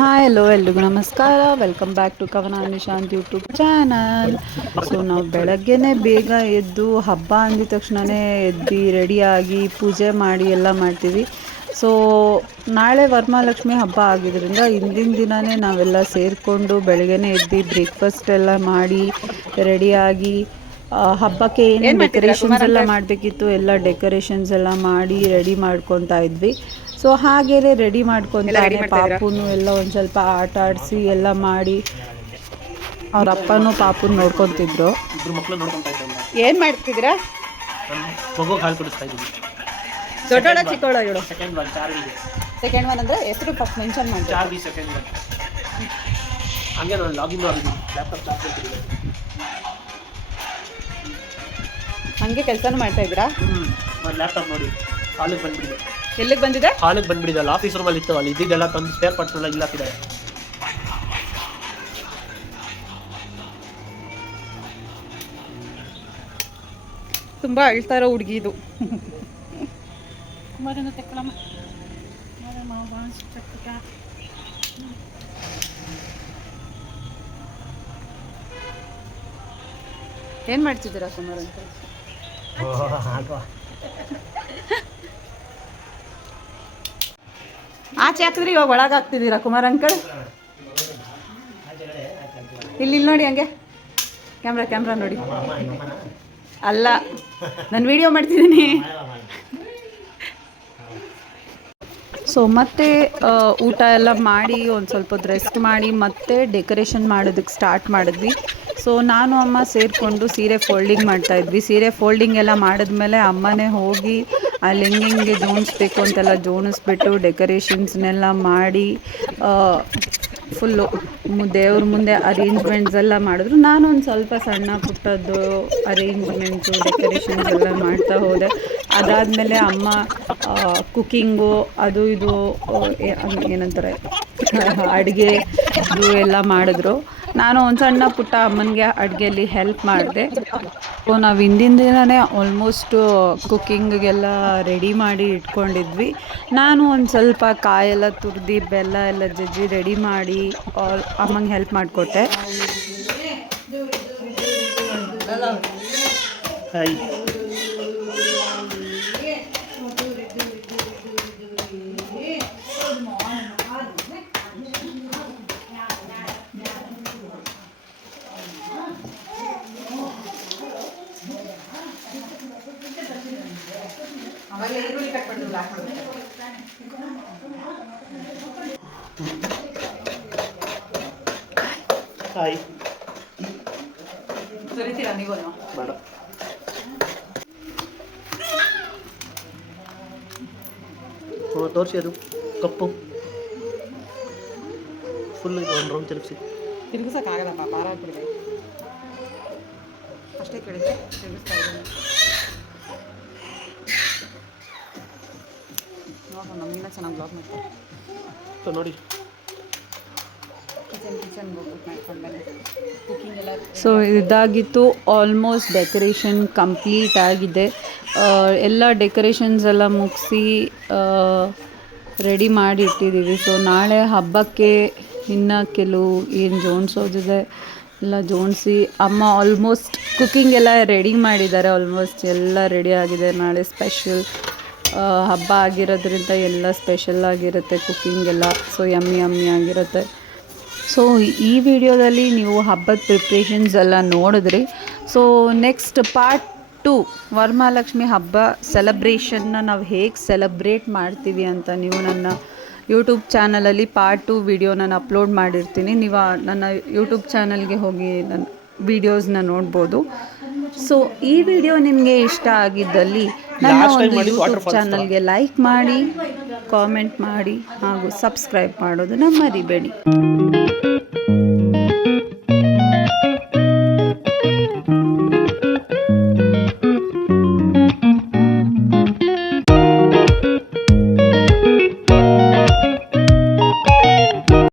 Hi hello ಎಲ್ರಿಗೂ ನಮಸ್ಕಾರ. Welcome back to ಕವನ ನಿಶಾಂತ್ ಯೂಟ್ಯೂಬ್ ಚಾನಲ್. ಸೊ ನಾವು ಬೆಳಗ್ಗೆನೇ ಬೇಗ ಎದ್ದು ಹಬ್ಬ ಅಂದಿದ ತಕ್ಷಣವೇ ಎದ್ದು ರೆಡಿಯಾಗಿ ಪೂಜೆ ಮಾಡಿ ಎಲ್ಲ ಮಾಡ್ತೀವಿ. ಸೊ ನಾಳೆ ವರಮಹಾಲಕ್ಷ್ಮಿ ಹಬ್ಬ ಆಗಿದ್ದರಿಂದ ಹಿಂದಿನ ದಿನವೇ ನಾವೆಲ್ಲ ಸೇರಿಕೊಂಡು ಬೆಳಗ್ಗೆನೇ ಎದ್ದು ಬ್ರೇಕ್ಫಾಸ್ಟ್ ಎಲ್ಲ ಮಾಡಿ ರೆಡಿಯಾಗಿ ಹಬ್ಬಕ್ಕೆ ಏನ್ ಏನೇನು ಮಾಡ್ತಿದ್ದೀರಾ ಡೆಕೋರೇಷನ್ಸ್ ಕುಮಾರ್ ಎಲ್ಲ ಅಂಕಲ್? ಮಾಡಬೇಕಿತ್ತು ಎಲ್ಲ ಡೆಕೋರೇಷನ್ಸ್ ಎಲ್ಲ ಮಾಡಿ ರೆಡಿ ಮಾಡ್ಕೊತಾ ಇದ್ವಿ. ಸೊ ಹಾಗೇ ರೆಡಿ ಎಲ್ಲ ರೆಡಿ ಮಾಡ್ಕೊತಾನೆ ಮಾಡ್ತಾ ಇದೀರಾ? ಪಾಪುನು ಎಲ್ಲ ಒಂದು ಸ್ವಲ್ಪ ಆಟ ಆಡಿಸಿ ಎಲ್ಲ ಮಾಡಿ ಅವ್ರ ಅಪ್ಪನೂ ಪಾಪುನ ನೋಡ್ಕೊತಿದ್ರು. ಇಬ್ರು ಮಕ್ಕಳು ನೋಡ್ಕೊಂತಾ ಇದ್ದೆ. ಏನ್ ಮಾಡ್ತಿದ್ದೀರಾ? ಮಗುಗೆ ಹಾಲು ಕುಡಿಸ್ತಾ ಇದ್ದೀವಿ. ದೊಡ್ಡೋಳ ಚಿಕ್ಕೋಳ ಇವಳು? ಸೆಕೆಂಡ್ ಒನ್ ಚಾರ್ವಿಗೆ. ಸೆಕೆಂಡ್ ಒನ್ ಅಂದ್ರೆ ಹೆಸರು ಫಸ್ಟ್ ಮೆನ್ಷನ್ ಮಾಡಿ. Charvi second one. ಹಂಗೆ ನಾನು ಲಾಗಿನ್ ಆಗಿದ್ದೀನಿ ಲ್ಯಾಪ್ಟಾಪ್ ಹಂಗೆ ಕೆಲಸನೂ ಮಾಡ್ತಾ ಇದ್ದೀರಾ? ನಾನು ಲ್ಯಾಪ್ಟಾಪ್ ನೋಡಿ ಹಾಲಿಗೆ ಬಂದ್ಬಿಟ್ಟಿದೆ. ಎಲ್ಲಿಗೆ ಬಂದಿದೆ? ಹಾಲಿಗೆ ಬಂದ್ಬಿಟ್ಟಿದೆ. ಅಲ್ಲಿ ಆಫೀಸ್ ರೂಮಲ್ಲಿ ಇತ್ತು, ಅಲ್ಲಿ ಇದ್ದಿದ್ದೆಲ್ಲ ತಂದು ಸ್ಪೇರ್ ಪಾರ್ಟ್ಸ್ನೆಲ್ಲ ಇಲ್ಲ ಹಾಕಿದ್ದಾರೆ. ತುಂಬಾ ಅಳ್ತಾ ಇರೋ ಹುಡುಗಿ ಇದು. ಏನ್ ಮಾಡ್ತಿದ್ದೀರಾ ಕುಮಾರ್ ಅಂತ? ಆಚೆ ಹಾಕಿದ್ರಿ, ಇವಾಗ ಒಳಗೆ ಹಾಕ್ತಿದ್ದೀರಾ ಕುಮಾರ್ ಅಂಕಲ್? ಇಲ್ಲಿ ನೋಡಿ, ಹಂಗೆ ಕ್ಯಾಮ್ರಾ ನೋಡಿ. ಅಲ್ಲ, ನಾನು ವಿಡಿಯೋ ಮಾಡ್ತಿದ್ದೀನಿ. ಸೊ ಮತ್ತೆ ಊಟ ಎಲ್ಲ ಮಾಡಿ ಒಂದು ಸ್ವಲ್ಪ ಹೊತ್ತು ರೆಸ್ಟ್ ಮಾಡಿ ಮತ್ತೆ ಡೆಕೋರೇಷನ್ ಮಾಡೋದಕ್ಕೆ ಸ್ಟಾರ್ಟ್ ಮಾಡಿದ್ವಿ. ಸೊ ನಾನು ಅಮ್ಮ ಸೇರಿಕೊಂಡು ಸೀರೆ ಫೋಲ್ಡಿಂಗ್ ಮಾಡ್ತಾಯಿದ್ವಿ. ಸೀರೆ ಫೋಲ್ಡಿಂಗ್ ಎಲ್ಲ ಮಾಡಿದ್ಮೇಲೆ ಅಮ್ಮನೇ ಹೋಗಿ ಅಲ್ಲಿ ಹೆಂಗೆ ಜೋಡಿಸ್ಬೇಕು ಅಂತೆಲ್ಲ ಜೋಡಿಸ್ಬಿಟ್ಟು ಡೆಕೋರೇಷನ್ಸ್ನೆಲ್ಲ ಮಾಡಿ ಫುಲ್ಲು ದೇವ್ರ ಮುಂದೆ ಅರೇಂಜ್ಮೆಂಟ್ಸ್ ಎಲ್ಲ ಮಾಡಿದ್ರು. ನಾನು ಒಂದು ಸ್ವಲ್ಪ ಸಣ್ಣ ಪುಟ್ಟದ್ದು ಅರೇಂಜ್ಮೆಂಟ್ಸು ಡೆಕೋರೇಷನ್ಸ್ ಎಲ್ಲ ಮಾಡ್ತಾ ಹೋದೆ. ಅದಾದಮೇಲೆ ಅಮ್ಮ ಕುಕ್ಕಿಂಗು ಅದು ಇದು ಏನಂತಾರೆ ಅಡುಗೆ ಇದು ಎಲ್ಲ ಮಾಡಿದ್ರು. ನಾನು ಒಂದು ಸಣ್ಣ ಪುಟ್ಟ ಅಮ್ಮನಿಗೆ ಅಡುಗೆಯಲ್ಲಿ ಹೆಲ್ಪ್ ಮಾಡಿದೆ. ಸೊ ನಾವು ಹಿಂದಿನ ದಿನವೇ ಆಲ್ಮೋಸ್ಟು ಕುಕ್ಕಿಂಗಿಗೆಲ್ಲ ರೆಡಿ ಮಾಡಿ ಇಟ್ಕೊಂಡಿದ್ವಿ. ನಾನು ಒಂದು ಸ್ವಲ್ಪ ಕಾಯೆಲ್ಲ ತುರಿದು ಬೆಲ್ಲ ಎಲ್ಲ ಜಜ್ಜಿ ರೆಡಿ ಮಾಡಿ ಅಮ್ಮಂಗೆ ಹೆಲ್ಪ್ ಮಾಡಿಕೊಟ್ಟೆ. ಹಾಯ್. ಹಾಯ್. ಸುರಿತೀರಾ ನೀವು? ಬೇಡ. ತೋರಿಸಿ ಅದು ಕಪ್ಪು ಫುಲ್ ಒಂದು ರೌಂಡ್ ತಿರುಗಿಸಿ. ತಿರುಗಿಸೋಕ್ಕಾಗಲ್ಲಪ್ಪ, ಭಾರ ಆಗ್ಬಿಡಿದೆ. ಅಷ್ಟೇ ಕೇಳಿದ್ದೆ, ತಿರುಗಿಸ್ತಾ ಇದ್ದೀನಿ. ನೋಡೋಣ, ನಮಗಿನ್ನ ಚೆನ್ನಾಗಿ ಬ್ಲಾಗ್ ಮಾಡ್ತಾರೆ. ನೋಡಿ ಕಿಚನ್ಗೆ ಹೋಗ್ಬಿಟ್ಟು ಮಾಡ್ಕೊಂಡ್ಮೇಲೆ ಕುಕ್ಕಿಂಗ್ ಎಲ್ಲ. ಸೊ ಇದಾಗಿತ್ತು. ಆಲ್ಮೋಸ್ಟ್ ಡೆಕೋರೇಷನ್ ಕಂಪ್ಲೀಟ್ ಆಗಿದೆ. ಎಲ್ಲ ಡೆಕೋರೇಷನ್ಸ್ ಎಲ್ಲ ಮುಗಿಸಿ ರೆಡಿ ಮಾಡಿ ಇಟ್ಟಿದ್ದೀವಿ. ಸೊ ನಾಳೆ ಹಬ್ಬಕ್ಕೆ ಇನ್ನು ಕೆಲವು ಏನು ಜೋಡಿಸೋದಿದೆ ಎಲ್ಲ ಜೋಡಿಸಿ ಅಮ್ಮ ಆಲ್ಮೋಸ್ಟ್ ಕುಕ್ಕಿಂಗ್ ಎಲ್ಲ ರೆಡಿ ಮಾಡಿದ್ದಾರೆ. ಆಲ್ಮೋಸ್ಟ್ ಎಲ್ಲ ರೆಡಿ ಆಗಿದೆ. ನಾಳೆ ಸ್ಪೆಷಲ್ ಹಬ್ಬ ಆಗಿರೋದ್ರಿಂದ ಎಲ್ಲ ಸ್ಪೆಷಲ್ ಆಗಿರುತ್ತೆ ಕುಕ್ಕಿಂಗ್ ಎಲ್ಲ. ಸೊ ಯಮ್ಮಿ ಆಗಿರುತ್ತೆ. ಸೊ ಈ ವಿಡಿಯೋದಲ್ಲಿ ನೀವು ಹಬ್ಬದ ಪ್ರಿಪ್ರೇಷನ್ಸ್ ಎಲ್ಲ ನೋಡಿದ್ರಿ. ಸೊ ನೆಕ್ಸ್ಟ್ ಪಾರ್ಟ್ 2 ವರಮಹಾಲಕ್ಷ್ಮಿ ಹಬ್ಬ ಸೆಲೆಬ್ರೇಷನ್ನ ನಾವು ಹೇಗೆ ಸೆಲೆಬ್ರೇಟ್ ಮಾಡ್ತೀವಿ ಅಂತ ನೀವು ನನ್ನ ಯೂಟ್ಯೂಬ್ ಚಾನಲಲ್ಲಿ ಪಾರ್ಟ್ 2 ವಿಡಿಯೋ ನಾನು ಅಪ್ಲೋಡ್ ಮಾಡಿರ್ತೀನಿ. ನೀವು ನನ್ನ ಯೂಟ್ಯೂಬ್ ಚಾನಲ್ಗೆ ಹೋಗಿ ನನ್ನ ವೀಡಿಯೋಸ್ನ ನೋಡ್ಬೋದು. ಸೊ ಈ ವಿಡಿಯೋ ನಿಮಗೆ ಇಷ್ಟ ಆಗಿದ್ದಲ್ಲಿ ನನ್ನ ಒಂದು ಯೂಟ್ಯೂಬ್ ಚಾನಲ್ಗೆ ಲೈಕ್ ಮಾಡಿ, ಕಾಮೆಂಟ್ ಮಾಡಿ ಹಾಗೂ ಸಬ್ಸ್ಕ್ರೈಬ್ ಮಾಡೋದನ್ನು ಮರಿಬೇಡಿ.